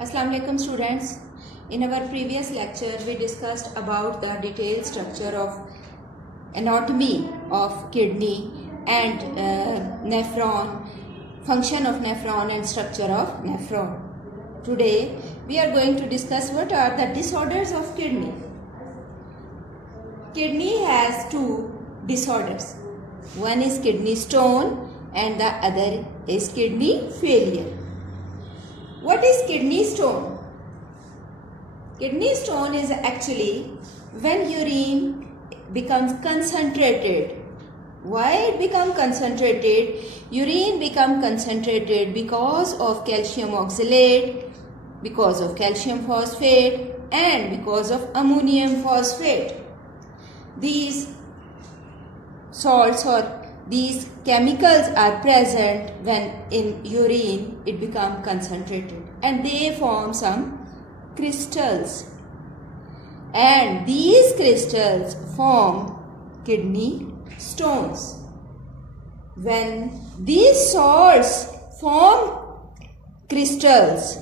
Assalamu alaikum students. In our previous lecture we discussed about the detailed structure of anatomy of kidney and nephron, function of nephron and structure of nephron. Today we are going to discuss what are the disorders of kidney. Kidney has two disorders. One is kidney stone and the other is kidney failure. What is kidney stone? Kidney stone is actually when urine becomes concentrated. Why it becomes concentrated? Urine becomes concentrated because of calcium oxalate, because of calcium phosphate and because of ammonium phosphate. These salts or these chemicals are present when in urine it becomes concentrated and they form some crystals, and these crystals form kidney stones. When these salts form crystals,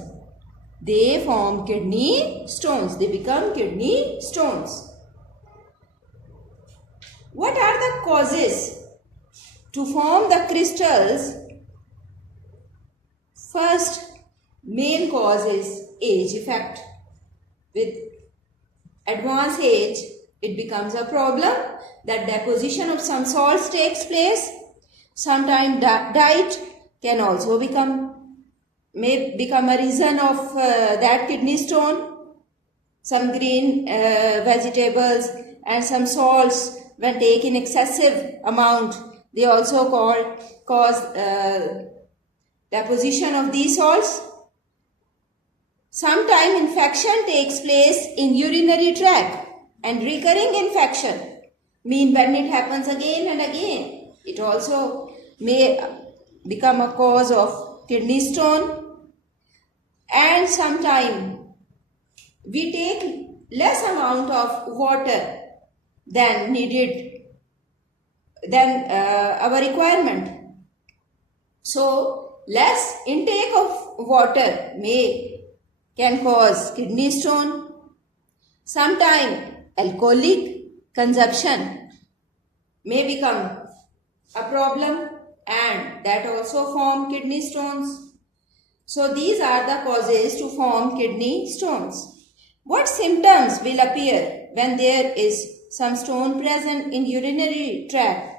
they form kidney stones, they become kidney stones. What are the causes to form the crystals? First main cause is age effect. With advanced age, it becomes a problem that deposition of some salts takes place. Sometimes diet can also may become a reason of that kidney stone. Some green vegetables and some salts, when taken excessive amount, they also cause deposition of these salts. Sometimes infection takes place in urinary tract, and recurring infection mean when it happens again and again, it also may become a cause of kidney stone. And sometimes we take less amount of water than needed, than our requirement. So less intake of water can cause kidney stone. Sometimes alcoholic consumption may become a problem and that also form kidney stones. So these are the causes to form kidney stones. What symptoms will appear when there is some stone present in urinary tract?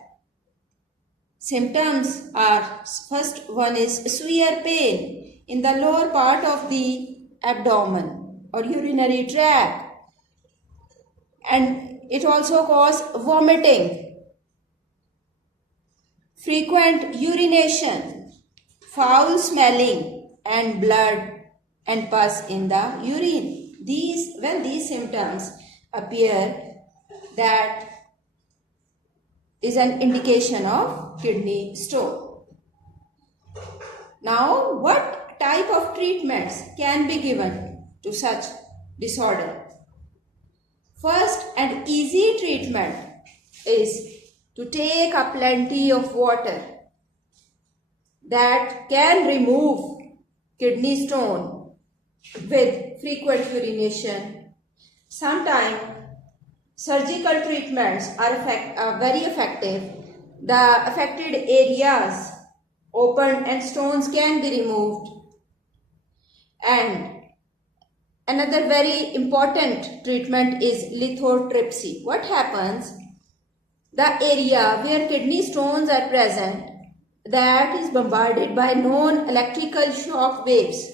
Symptoms are, first one is severe pain in the lower part of the abdomen or urinary tract, and it also causes vomiting, frequent urination, foul smelling and blood and pus in the urine. When these symptoms appear, that is an indication of kidney stone. Now, what type of treatments can be given to such disorder? First and easy treatment is to take a plenty of water that can remove kidney stone with frequent urination. Sometimes surgical treatments are very effective. The affected areas opened and stones can be removed. And another very important treatment is lithotripsy. What happens? The area where kidney stones are present, that is bombarded by non-electrical shock waves.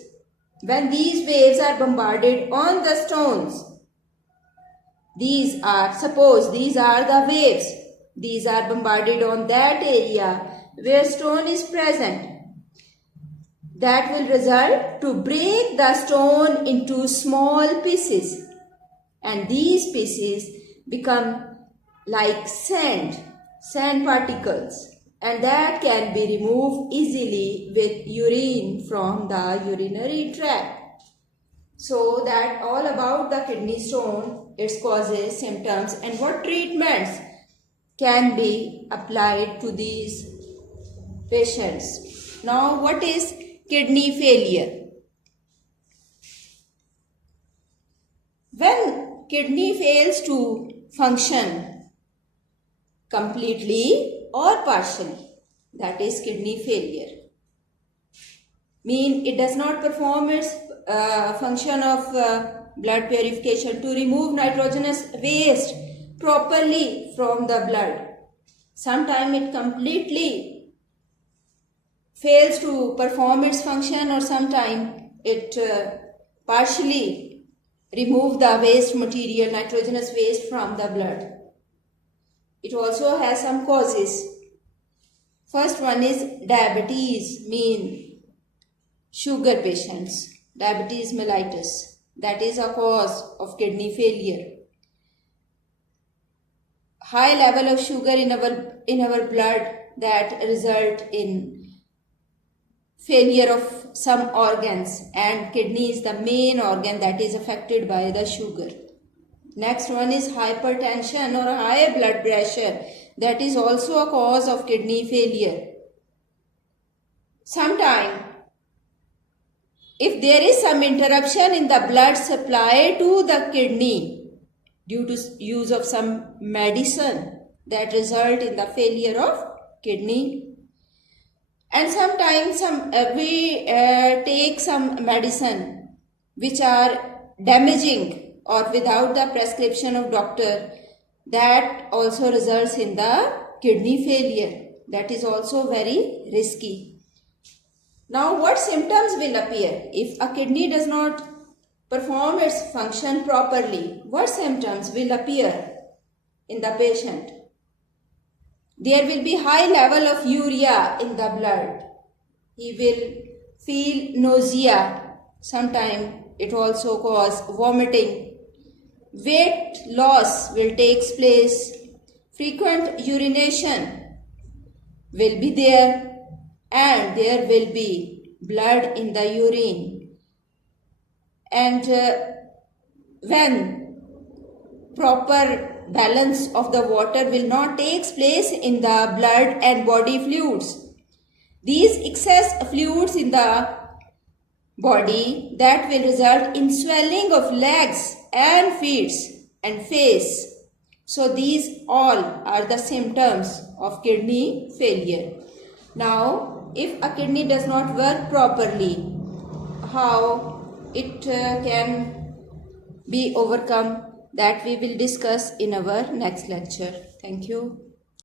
When these waves are bombarded on the stones, suppose these are the waves, these are bombarded on that area where stone is present. That will result to break the stone into small pieces, and these pieces become like sand particles, and that can be removed easily with urine from the urinary tract. So that all about the kidney stone, its causes, symptoms, and what treatments can be applied to these patients. Now, what is kidney failure? When kidney fails to function completely or partially, that is kidney failure. Mean it does not perform its function of blood purification to remove nitrogenous waste properly from the blood. Sometimes it completely fails to perform its function, or sometimes it partially remove the waste material, nitrogenous waste from the blood. It also has some causes. First one is diabetes, mean sugar patients, diabetes mellitus. That is a cause of kidney failure. High level of sugar in our blood that result in failure of some organs, and kidney is the main organ that is affected by the sugar. Next one is hypertension or high blood pressure. That is also a cause of kidney failure. Sometimes, if there is some interruption in the blood supply to the kidney due to use of some medicine, that result in the failure of kidney. And sometimes we take some medicine which are damaging or without the prescription of doctor, that also results in the kidney failure. That is also very risky. Now, what symptoms will appear if a kidney does not perform its function properly? What symptoms will appear in the patient? There will be high level of urea in the blood. He will feel nausea. Sometimes it also causes vomiting. Weight loss will take place. Frequent urination will be there, and there will be blood in the urine. And when proper balance of the water will not take place in the blood and body fluids, these excess fluids in the body, that will result in swelling of legs and feet and face. So these all are the symptoms of kidney failure. Now, if a kidney does not work properly, how it can be overcome, that we will discuss in our next lecture. Thank you.